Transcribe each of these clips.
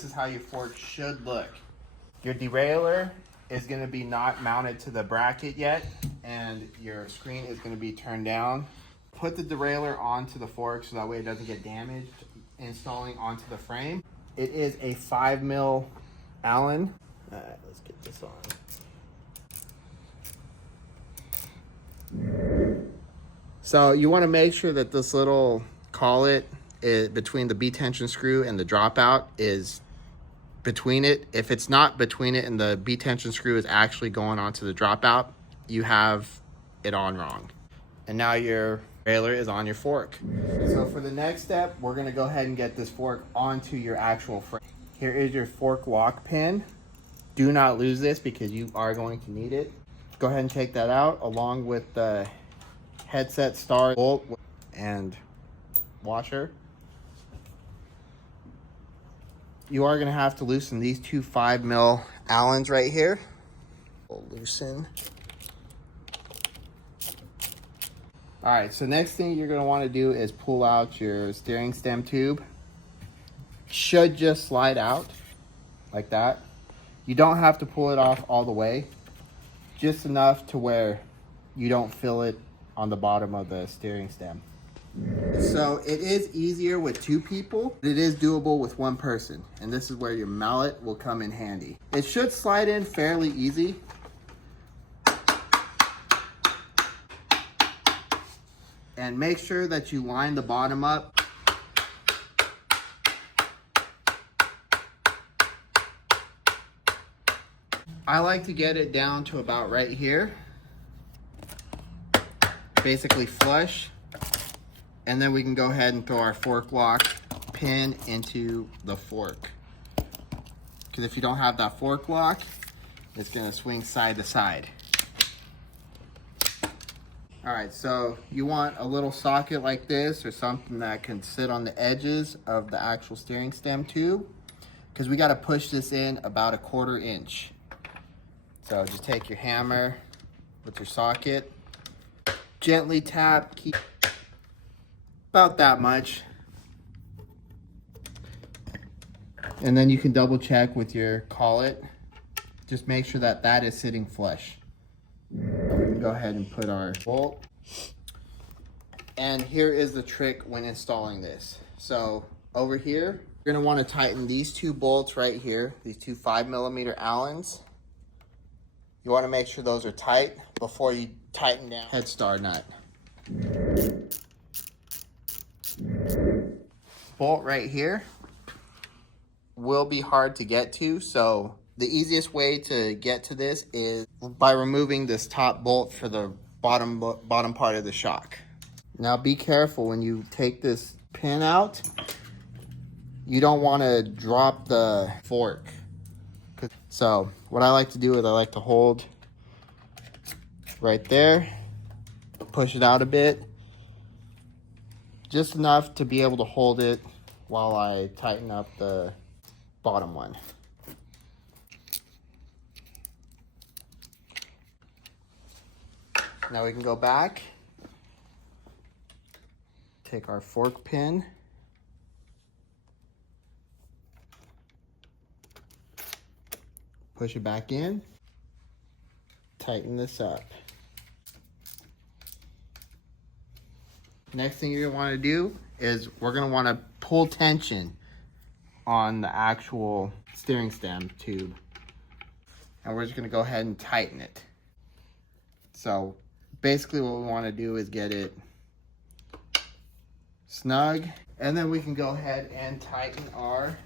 this is how your fork should look. Your derailleur is going to be not mounted to the bracket yet, and your screen is going to be turned down. Put the derailleur onto the fork so that way it doesn't get damaged installing onto the frame. It is a 5mm Allen. All right, let's get this on. So you want to make sure that this little collet between the B tension screw and the dropout is between it. If it's not between it and the B tension screw is actually going onto the dropout, you have it on wrong. And now your derailleur is on your fork. So for the next step, we're gonna go ahead and get this fork onto your actual frame. Here is your fork lock pin. Do not lose this because you are going to need it. Go ahead and take that out along with the headset star bolt and washer. You are gonna have to loosen these two 5mm Allens right here. We'll loosen. All right, so next thing you're gonna wanna do is pull out your steering stem tube. Should just slide out like that. You don't have to pull it off all the way, just enough to where you don't feel it on the bottom of the steering stem. So it is easier with two people, but it is doable with one person. And this is where your mallet will come in handy. It should slide in fairly easy. And make sure that you line the bottom up. I like to get it down to about right here. Basically flush. And then we can go ahead and throw our fork lock pin into the fork. Because if you don't have that fork lock, it's gonna swing side to side. All right, so you want a little socket like this or something that can sit on the edges of the actual steering stem tube, because we gotta push this in about 1/4 inch. So just take your hammer with your socket, gently tap, keep about that much. And then you can double check with your collet. Just make sure that that is sitting flush. We can go ahead and put our bolt. And here is the trick when installing this. So over here, you're gonna wanna tighten these two bolts right here, these two 5mm Allens. You wanna make sure those are tight before you tighten down head star nut. Bolt right here will be hard to get to, so the easiest way to get to this is by removing this top bolt for the bottom part of the shock. Now be careful when you take this pin out. You don't want to drop the fork. So what I like to do is I like to hold right there, push it out a bit, just enough to be able to hold it while I tighten up the bottom one. Now we can go back, take our fork pin, push it back in, tighten this up. Next thing you're gonna wanna do is we're gonna wanna pull tension on the actual steering stem tube. And we're just gonna go ahead and tighten it. So basically what we wanna do is get it snug, and then we can go ahead and tighten our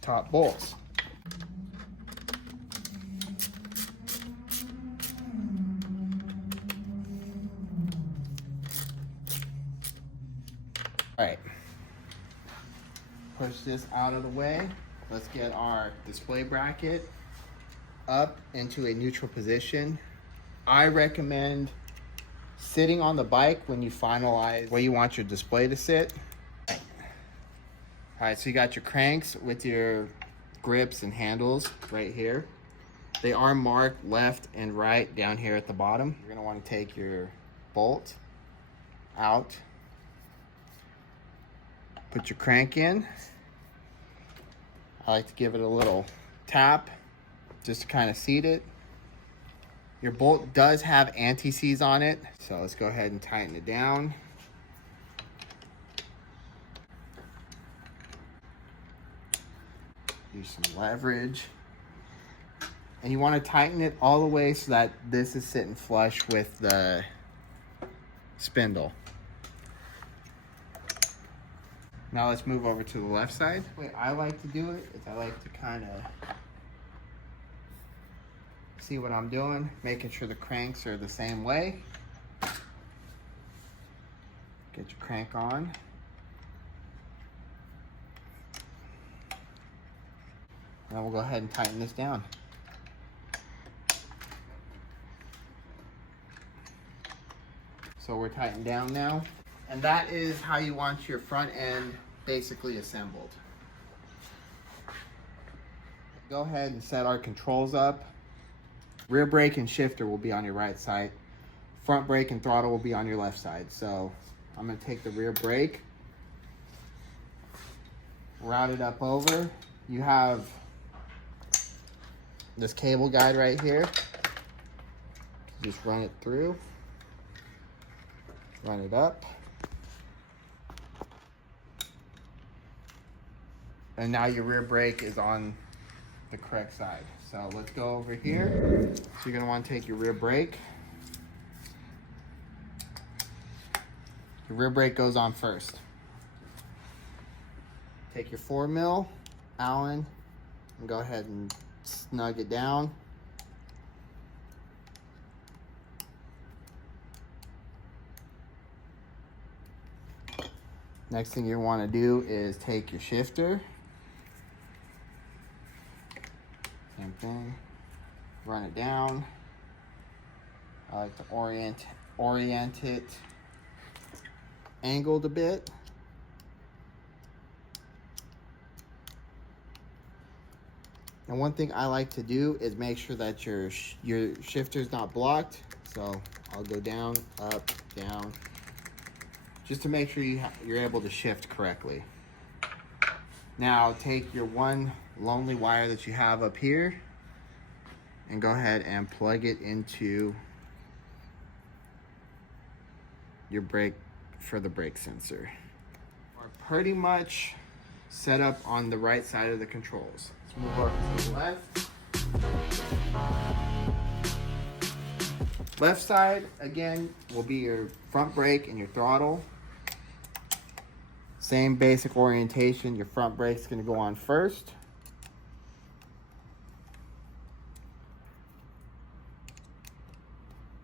top bolts. All right, push this out of the way. Let's get our display bracket up into a neutral position. I recommend sitting on the bike when you finalize where you want your display to sit. All right, so you got your cranks with your grips and handles right here. They are marked left and right down here at the bottom. You're gonna want to take your bolt out, put your crank in. I like to give it a little tap just to kind of seat it. Your bolt does have anti-seize on it, so let's go ahead and tighten it down. Use some leverage. And you want to tighten it all the way so that this is sitting flush with the spindle. Now let's move over to the left side. The way I like to do it is I like to kind of see what I'm doing, making sure the cranks are the same way. Get your crank on. Now we'll go ahead and tighten this down. So we're tightened down now. And that is how you want your front end basically assembled. Go ahead and set our controls up. Rear brake and shifter will be on your right side. Front brake and throttle will be on your left side. So I'm gonna take the rear brake, route it up over. You have this cable guide right here. Just run it through, run it up. And now your rear brake is on the correct side. So let's go over here. So you're gonna want to take your rear brake. Your rear brake goes on first. Take your 4mm Allen and go ahead and snug it down. Next thing you want to do is take your shifter. Same thing. Run it down. I like to orient it angled a bit. And one thing I like to do is make sure that your shifter is not blocked. So I'll go down, up, down, just to make sure you're able to shift correctly. Now take your one lonely wire that you have up here and go ahead and plug it into your brake for the brake sensor. We're pretty much set up on the right side of the controls. Let's move over to the left. Left side, again, will be your front brake and your throttle. Same basic orientation. Your front brake's gonna go on first.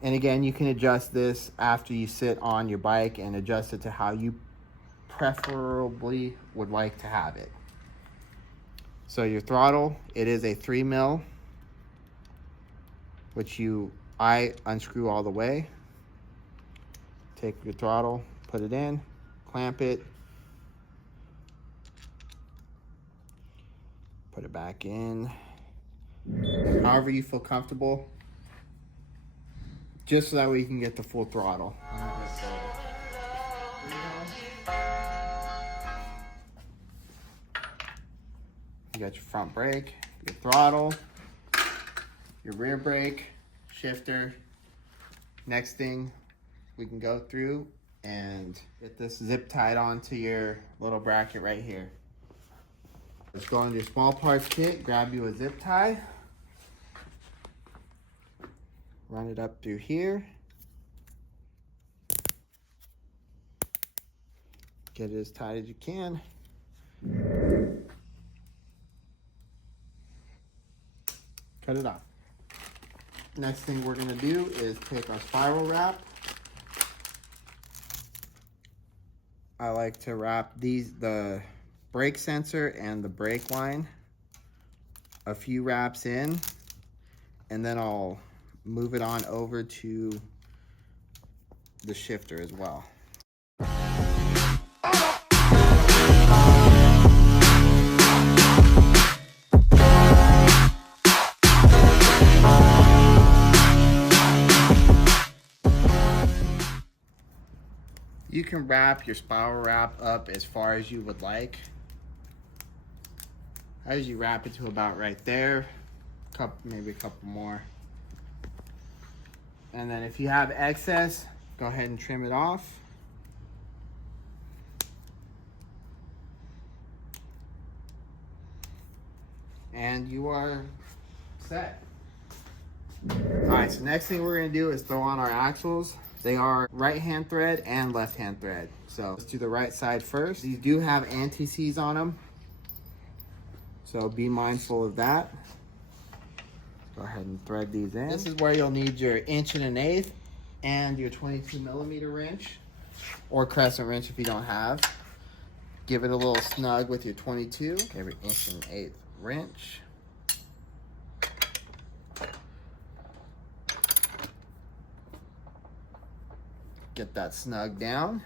And again, you can adjust this after you sit on your bike and adjust it to how you preferably would like to have it. So your throttle, it is a 3mm, which I unscrew all the way. Take your throttle, put it in, clamp it, put it back in, however you feel comfortable, just so that way you can get the full throttle. You got your front brake, your throttle, your rear brake, shifter. Next thing, we can go through and get this zip tied onto your little bracket right here. Let's go into your small parts kit, grab you a zip tie, run it up through here, get it as tight as you can. Cut it off. Next thing we're gonna do is take our spiral wrap. I like to wrap the brake sensor and the brake line a few wraps in, and then I'll move it on over to the shifter as well. You can wrap your spiral wrap up as far as you would like. I usually wrap it to about right there, maybe a couple more. And then if you have excess, go ahead and trim it off. And you are set. All right, so next thing we're gonna do is throw on our axles. They are right hand thread and left hand thread. So let's do the right side first. These do have anti-seize on them, so be mindful of that. Go ahead and thread these in. This is where you'll need your 1.125" and your 22mm wrench, or crescent wrench if you don't have. Give it a little snug with your 22. Every 1.125" wrench. Get that snug down.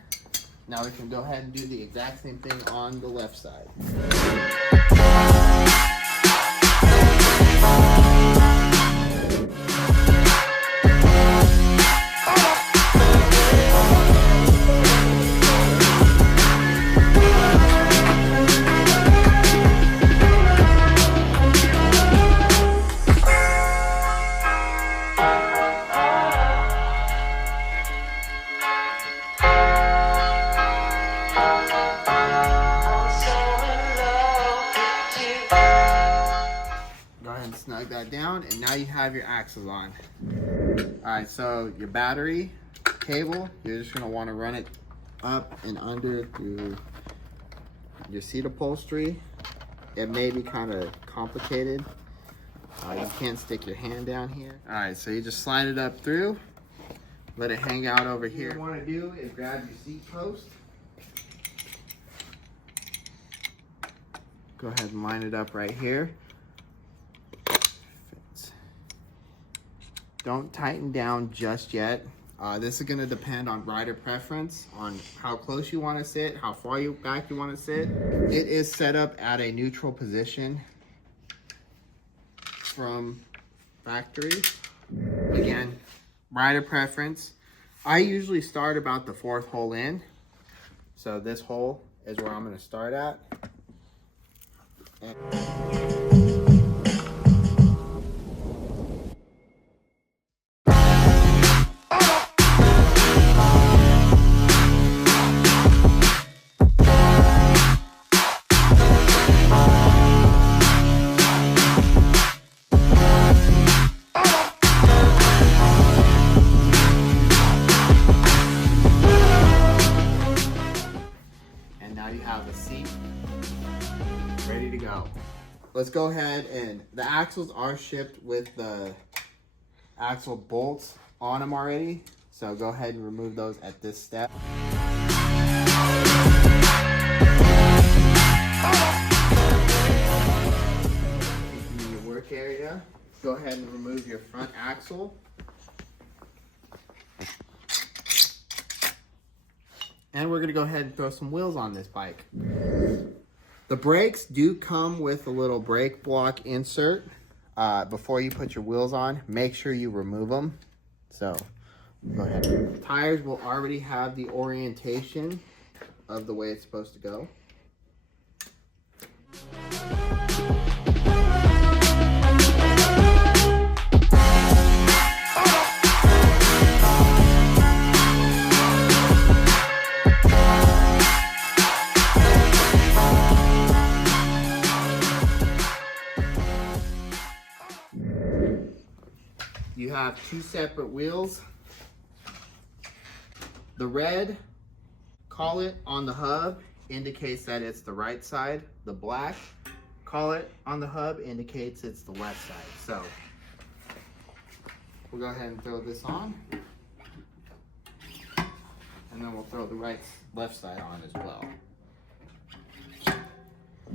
Now we can go ahead and do the exact same thing on the left side. Snug that down, and now you have your axles on. All right, so your battery cable, you're just gonna want to run it up and under through your seat upholstery. It may be kind of complicated. You can't stick your hand down here. All right, so you just slide it up through, let it hang out over here. What you want to do is grab your seat post. Go ahead and line it up right here. Don't tighten down just yet. This is gonna depend on rider preference, on how close you wanna sit, how far back you wanna sit. It is set up at a neutral position from factory. Again, rider preference. I usually start about the 4th hole in. So this hole is where I'm gonna start at. Ready to go. Let's go ahead, and the axles are shipped with the axle bolts on them already. So go ahead and remove those at this step. In your work area, go ahead and remove your front axle. And we're gonna go ahead and throw some wheels on this bike. The brakes do come with a little brake block insert. Before you put your wheels on, make sure you remove them. So go ahead. Tires will already have the orientation of the way it's supposed to go. You have 2 separate wheels. The red collet on the hub indicates that it's the right side. The black collet on the hub indicates it's the left side. So we'll go ahead and throw this on. And then we'll throw the left side on as well.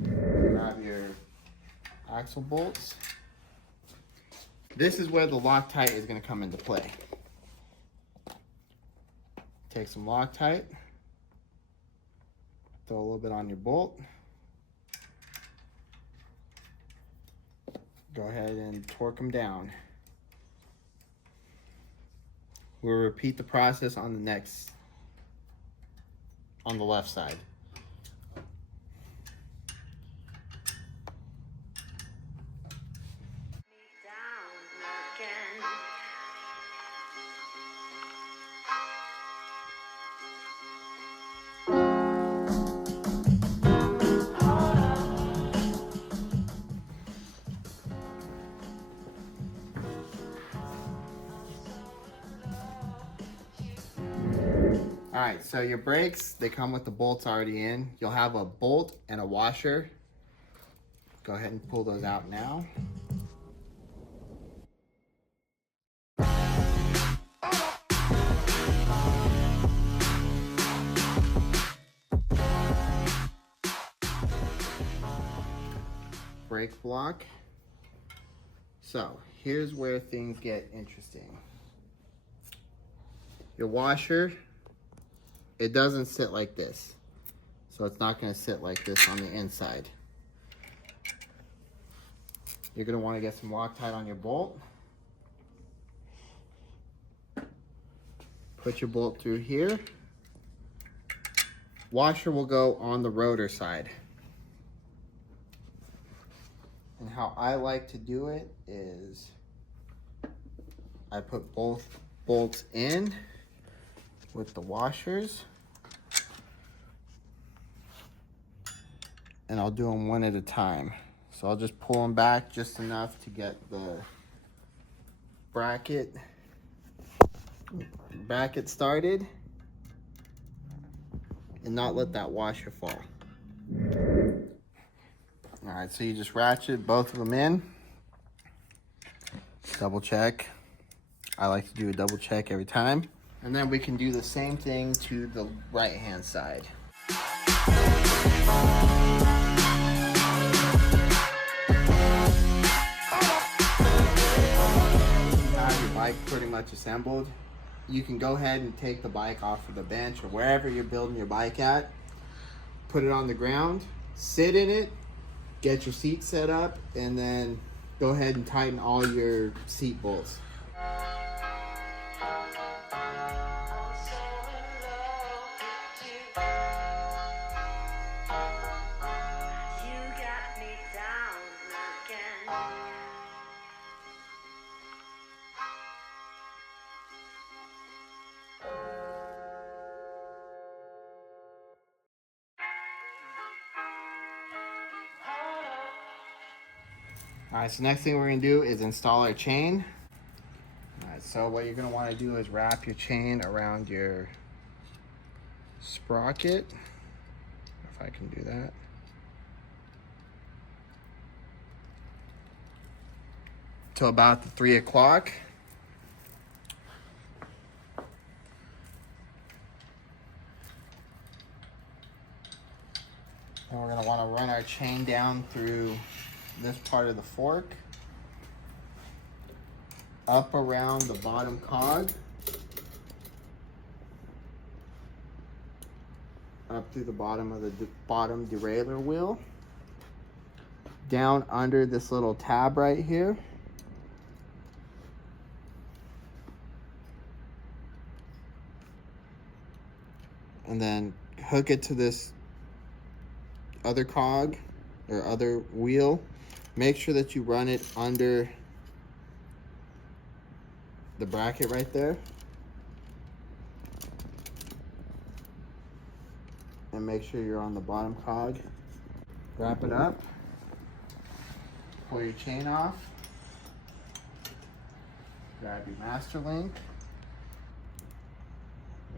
Grab your axle bolts. This is where the Loctite is going to come into play. Take some Loctite, throw a little bit on your bolt. Go ahead and torque them down. We'll repeat the process on the left side. All right, so your brakes, they come with the bolts already in. You'll have a bolt and a washer. Go ahead and pull those out now. Brake block. So here's where things get interesting. Your washer, it doesn't sit like this. So it's not going to sit like this on the inside. You're going to want to get some Loctite on your bolt. Put your bolt through here. Washer will go on the rotor side. And how I like to do it is I put both bolts in with the washers, and I'll do them one at a time. So I'll just pull them back just enough to get the bracket started and not let that washer fall. All right, so you just ratchet both of them in, double check. I like to do a double check every time. And then we can do the same thing to the right-hand side. You have your bike pretty much assembled. You can go ahead and take the bike off of the bench or wherever you're building your bike at, put it on the ground, sit in it, get your seat set up, and then go ahead and tighten all your seat bolts. All right, so next thing we're gonna do is install our chain. All right, so what you're gonna wanna do is wrap your chain around your sprocket. If I can do that. Till about the 3 o'clock. And we're gonna wanna run our chain down through this part of the fork, up around the bottom cog, up through the bottom of the bottom derailleur wheel, down under this little tab right here, and then hook it to this other cog or other wheel. Make sure that you run it under the bracket right there. And make sure you're on the bottom cog. Wrap it up. Pull your chain off. Grab your master link.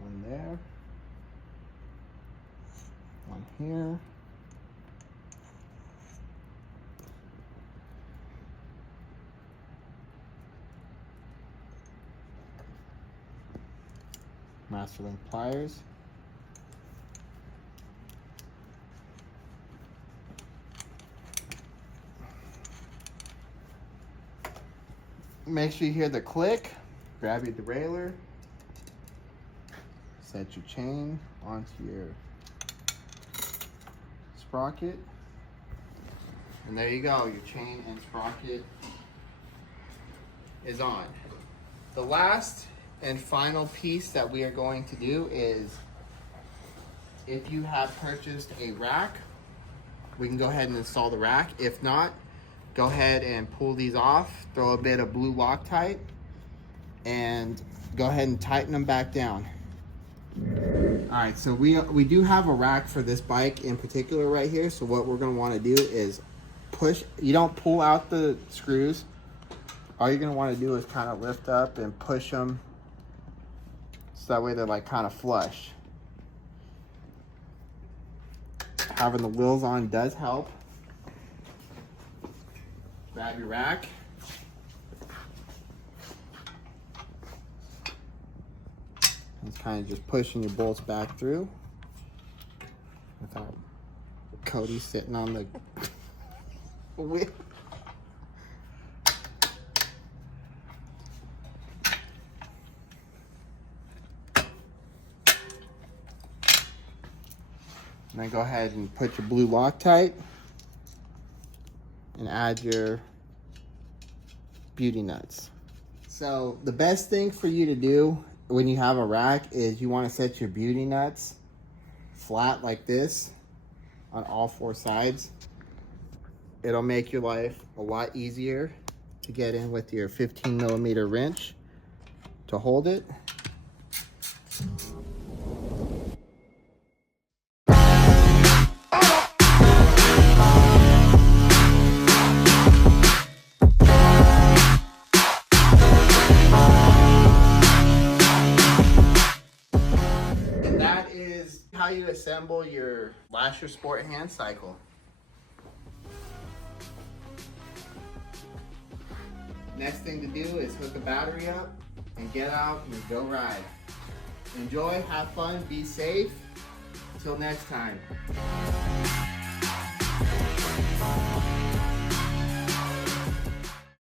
One there. One here. Master link pliers. Make sure you hear the click. Grab your derailleur. Set your chain onto your sprocket. And there you go, your chain and sprocket is on. The last and final piece that we are going to do is, if you have purchased a rack, we can go ahead and install the rack. If not, go ahead and pull these off, throw a bit of blue Loctite, and go ahead and tighten them back down. All right, so we do have a rack for this bike in particular right here. So what we're gonna wanna do is push, you don't pull out the screws. All you're gonna wanna do is kind of lift up and push them so that way they're like kind of flush. having the wheels on does help. Grab your rack. It's kind of just pushing your bolts back through without Cody sitting on the wheel. And then go ahead and put your blue Loctite and add your beauty nuts. So the best thing for you to do when you have a rack is you want to set your beauty nuts flat like this on all 4 sides. It'll make your life a lot easier to get in with your 15mm wrench to hold it. How you assemble your Lasher Sport hand cycle. Next thing to do is hook a battery up and get out and go ride. Enjoy, have fun, be safe. Until next time.